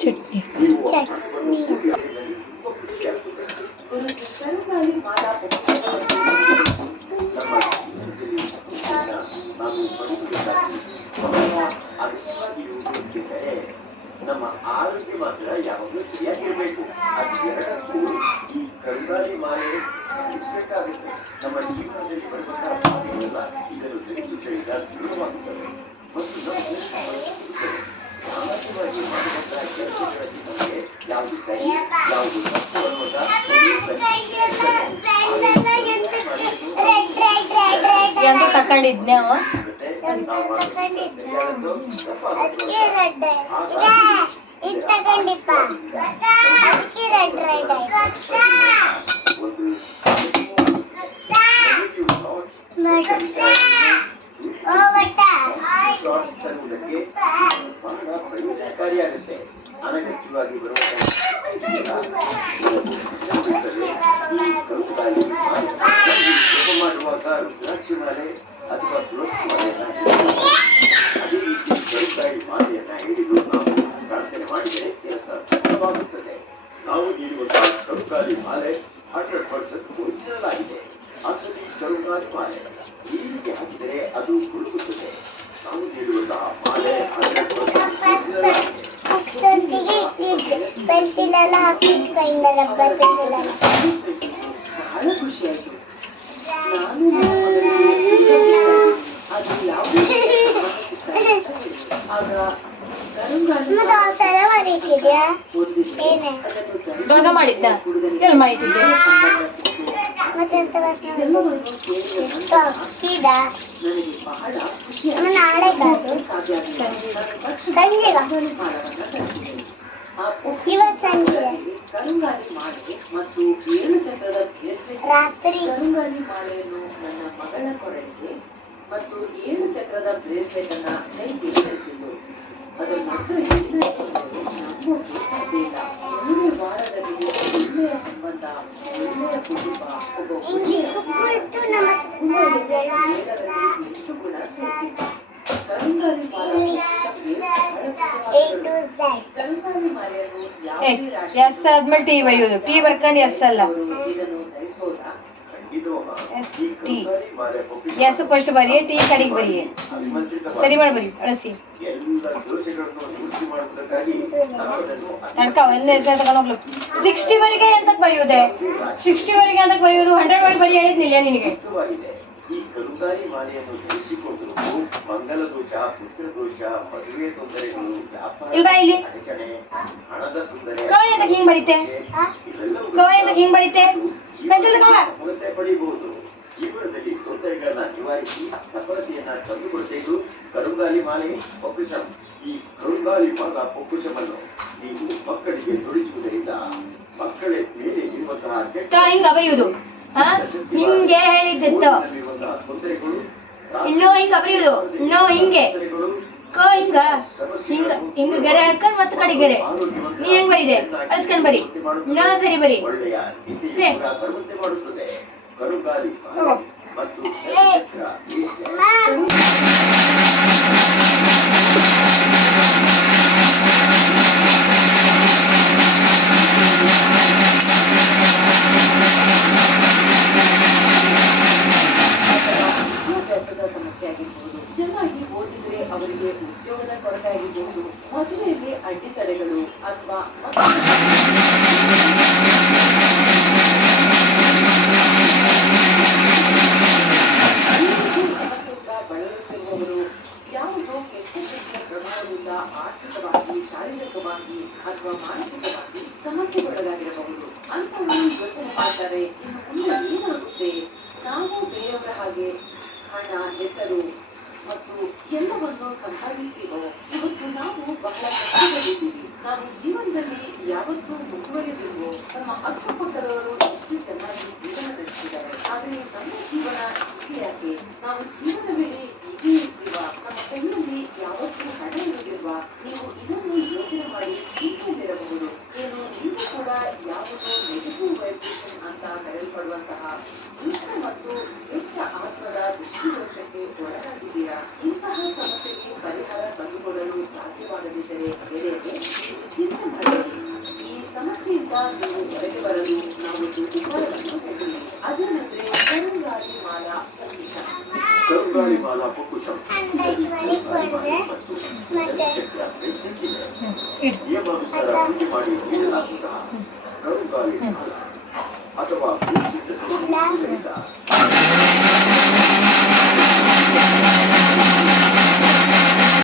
ಚಟ್ನಿ ನಮ್ಮ ಆರೋಗ್ಯ ಮಾತ್ರ ಯಾವಾಗಲೂ ಸರಿಯಾಗಿರ್ಬೇಕು. ಅದೆರಡಕ್ಕೂ ಕರುಗಾಲಿ ಮಾಲೆ ಇರಬೇಕಾಗುತ್ತೆ. ನಮ್ಮ ಜೀವನದಲ್ಲಿ ಬರುವಂತಹ ಬಾಧೆಗಳೆಲ್ಲ ಇದನ್ನು ಧರಿಸುವುದರಿಂದ ದೃಢವಾಗುತ್ತದೆ ಮತ್ತು ನಮಗೆ ಸಿಗುತ್ತದೆ. ಸಾಮಾನ್ಯವಾಗಿ ಮಾಡುವಂತಹ ಕೆಲಸಗಳಲ್ಲಿ ನಮಗೆ ಯಾವುದು ಸರಿ ಯಾವುದು ತಪ್ಪು ಅನ್ನುವಂಥ ತಕೊಂಡಿದ್ನೆ ಪ್ರಯೋಜನಕಾರಿಯಾಗುತ್ತೆ. ಅನಗತ್ಯವಾಗಿ ಬರುವಂತಹ ಮಾಡುವಾಗ ರುದ್ರಾಕ್ಷಿ ಮಾಲೆ ಅಥವಾ ತುಳಸಿ ಮಾಲೆಯನ್ನ ಅದೇ ರೀತಿ ಕರುಗಾಳಿ ಮಾಲೆಯನ್ನ ಹಿಡಿದು ನಾವು ಪ್ರಾರ್ಥನೆ ಮಾಡಿದರೆ ಕೆಲಸ ಸಫಲವಾಗುತ್ತದೆ. ನಾವು ನೀಡುವಂತಹ ಕರುಗಾಳಿ ಮಾಲೆ 100% ಒರಿಜಿನಲ್ ಆಗಿದೆ. ಅಸಲಿ ಕರುಗಾಳಿ ಮಾಲೆ ನೀರಿಗೆ ಹಾಕಿದರೆ ಅದು ಹುಡುಕುತ್ತದೆ. ನಾವು ನೀಡುವಂತಹ ಮಾಲೆ 100% ಪೆನ್ಸಿಲ್ ಎಲ್ಲ ಹಾಕಿಸ್ಕೊಂಡ ರಬ್ಬರ್ ಪೆನ್ಸಿಲ್ ಎಲ್ಲ ಬಹಳ ಖುಷಿ ಆಯ್ತು. ದೋಸೆ ಮಾಡಿದ್ದ ಎಲ್ಲಿ ಮಾಡಿದ್ದೆ ಕರುಂಗಾಲಿ ಮಾಲೆ ಮತ್ತು 7 ಚಕ್ರದ ರಾತ್ರಿ ಕರುಂಗಾಲಿ ಮಾಲೆಯನ್ನು ನನ್ನ ಮಗಳ ಕೊರಳಿಗೆ ಮತ್ತು 7 ಚಕ್ರದ ಬ್ರೇಸ್ಲೆಟ್ ಅನ್ನ ಕೈಗೆ ಧರಿಸಿದ್ದು. ಅದರ ನಂತರ ನಮ್ಮೊಬ್ಬರು ಸಾಧ್ಯ ಇಲ್ಲ. 3 ವಾರದಲ್ಲಿ ಒಳ್ಳೆಯ ಸಂಬಂಧ, ಒಳ್ಳೆಯ ಕುಟುಂಬ, ಒಬ್ಬ ಎಷ್ಟು ಗುಣ ಸೇರಿಸಿದ್ದ. ಕರುಂಗಾಲಿ ಎಸ್ ಆದ್ಮೇಲೆ ಟಿ ಬರೆಯೋದು. ಟಿ ಬರ್ಕೊಂಡು ಎಸ್ ಅಲ್ಲ, ಟಿ ಎಸ್ ಫಸ್ಟ್ ಬರೀ, ಟಿ ಕಡೆಗೆ ಬರೀ. ಸರಿ ಮಾಡಿ ಬರೀ ಅಳಸಿ ತಡ್ಕ ಎಲ್ಲ ತಗೊಂಡೋಗ್ಲು. 60 ವರೆಗೆ ಎಂತಕ್ಕೆ ಬರೆಯೋದೆ? 60 ವರೆಗೆ ಅಂತಕ್ಕೆ ಬರೆಯೋದು? 100 ವರೆಗೆ ಬರೀ ಹೇಳಿದ್ನಿಲ್ಲ ನಿನಗೆ. ಈ ಕರುಗಾಲಿ ಮಾಲೆಯನ್ನು ಧರಿಸಿಕೊಂಡರೂ ಮಂಗಲ ದೋಷ, ಪುತ್ರ ದೋಷ, ಮದುವೆ ತೊಂದರೆಗಳು, ವ್ಯಾಪಾರ ಅಡಚಣೆ, ಹಣದ ತೊಂದರೆ ಹಿಂಗ್ ಬರೀತೆ ಹಿಂಗ್ ಬರೀತೆ ಸಫಲತೆ ಪಡೆಯಬಹುದು. ಜೀವನದಲ್ಲಿ ತೊಂದರೆಗಳನ್ನ ನಿವಾರಿಸಿ ಸಫಲತೆಯನ್ನ ತಂದುಕೊಡ್ತೇದು ಕರುಗಾಲಿ ಮಾಲೆ ಪೊಕ್ಕುಶಂ. ಈ ಕರುಗಾಲಿ ಮಾಲ ಪೊಕ್ಕುಶಮನ್ನು ನೀವು ಮಕ್ಕಳಿಗೆ ತೊಡಿಸುವುದರಿಂದ ಮಕ್ಕಳ ಮೇಲೆ ಇರುವಂತಹ ಹಿಂಗ ಬರೆಯುವುದು. ಹಿಂಗೆ ಹೇಳಿದ್ದು ತೊಂದರೆಗಳು ಇನ್ನೂ ಹಿಂಗ ಬರೆಯುವುದು. ಇನ್ನೂ ಹಿಂಗೆ ಹಿಂಗ ಹಿಂಗ ಹಿಂಗ ಗೆರೆ ಹಾಕೊಂಡು ಮತ್ತೆ ಕಡೆ ಗೆರೆ. ನೀ ಹೆಂಗ್ ಬರೀದೆ ಅಳಿಸ್ಕೊಂಡ್ ಬರಿ. ಇನ್ನೂ ಸರಿ ಬರಿ. ಮಾಡುತ್ತದೆ ಕರುಗಾಲಿ ಮತ್ತು ಸಮಸ್ಯೆ ಆಗಿರ್ಬೋದು, ಚೆನ್ನಾಗಿ ಓದಿದ್ರೆ ಅವರಿಗೆ ಉದ್ಯೋಗದ ಕೊರತೆ ಆಗಿರ್ಬೋದು, ಮದುವೆಯಲ್ಲಿ ಅಡ್ಡಿತಡೆಗಳು ಅಥವಾ ಬಳಲುತ್ತಿರುವವರು ಯಾವುದೋ ಕೆಟ್ಟ ಪ್ರಮಾಣದಿಂದ ಆರ್ಥಿಕವಾಗಿ, ಶಾರೀರಿಕವಾಗಿ ಅಥವಾ ಮಾನಸಿಕವಾಗಿ ಸಮಸ್ಯೆಗೊಳಗಾಗಿರಬಹುದು. ಅಂತವರು ಯೋಚನೆ ಮಾಡ್ತಾರೆ, ಇನ್ನು ಮುಂದೆ ಏನಾಗುತ್ತೆ, ನಾವು ಬೇರೆಯವರ ಹಾಗೆ ಹಣ, ಹೆಸರು ಮತ್ತು ಎಲ್ಲವನ್ನು ಸಂಪಾದಿಸ್ತೀವೋ. ಇವತ್ತು ನಾವು ಬಹಳ ಕಷ್ಟದಲ್ಲಿದ್ದೀವಿ. ನಾವು ಜೀವನದಲ್ಲಿ ಯಾವತ್ತೂ ಮುಂದುವರೆದಿರುವೋ. ನಮ್ಮ ಅಕ್ಕಪಕ್ಕದವರು ಎಷ್ಟು ಚೆನ್ನಾಗಿ ಜೀವನ ನಡೆಸಿದ್ದಾರೆ, ಆದರೆ ನಮ್ಮ ಜೀವನ ಹೀಗೆ ಯಾಕೆ? ನಾವು ಜೀವನ ವೇಳೆ ಹೀಗೆ ಇರ್ತೀವ? ನಮ್ಮ ಕೈಯಲ್ಲಿ ಯಾವತ್ತೂ ಹಣ ಇರುವುದಿಲ್ವಾ? ನೀವು ಇದನ್ನು ಯೋಚನೆ ಮಾಡಿ ಚಿಂತೆಯಲ್ಲಿರಬಹುದು. ಏನು ನೀವು ಕೂಡ ಯಾವುದೋ ನೆಗೆಟಿವ್ ವೈಬ್ರೇಷನ್ ಅಂತ ಕರೆಯಲ್ಪಡುವಂತಹ ದುಷ್ಟ ಮತ್ತು ದುಷ್ಟ ಆತ್ಮದ ದೃಷ್ಟಿದೋಷಕ್ಕೆ ಒಳಗಾಗಿದ್ದೀರಾ? ಇಂತಹ ಸಮಸ್ಯೆಗೆ ಪರಿಹಾರ ಕಂಡುಕೊಳ್ಳಲು ಸಾಧ್ಯವಾಗದಿದ್ದರೆ ಗೆಳೆಯರೆ, ಚಿಂತೆ ಮಾಡಬೇಡಿ. ಈ ಸಮಸ್ಯೆಯಿಂದ ನೀವು ಹೊರಗೆ ಬರಲು ನಾವೊಂದು ಉಪಾಯವನ್ನು ಹೇಳ್ತೀವಿ. ಅದೇನೆಂದ್ರೆ ಕರುಂಗಾಲಿ ಮಾಲಾ ಪುಕ್ಕುಶ. ಕರುಂಗಾಲಿ ಮಾಲಾ ಪುಕ್ಕುಶಂ 100 ಮಾಡಿ ಕೊಡ್ರೆ ಮತ್ತೆ ನಿಯಮಾನುಸಾರ ಪೂಜೆ ಮಾಡಿ ನೀಡಲಾಗುತ್ತಾ ಕರುಂಗಾಲಿ ಮಾಲಾ ಅಥವಾ ಇಲ್ಲ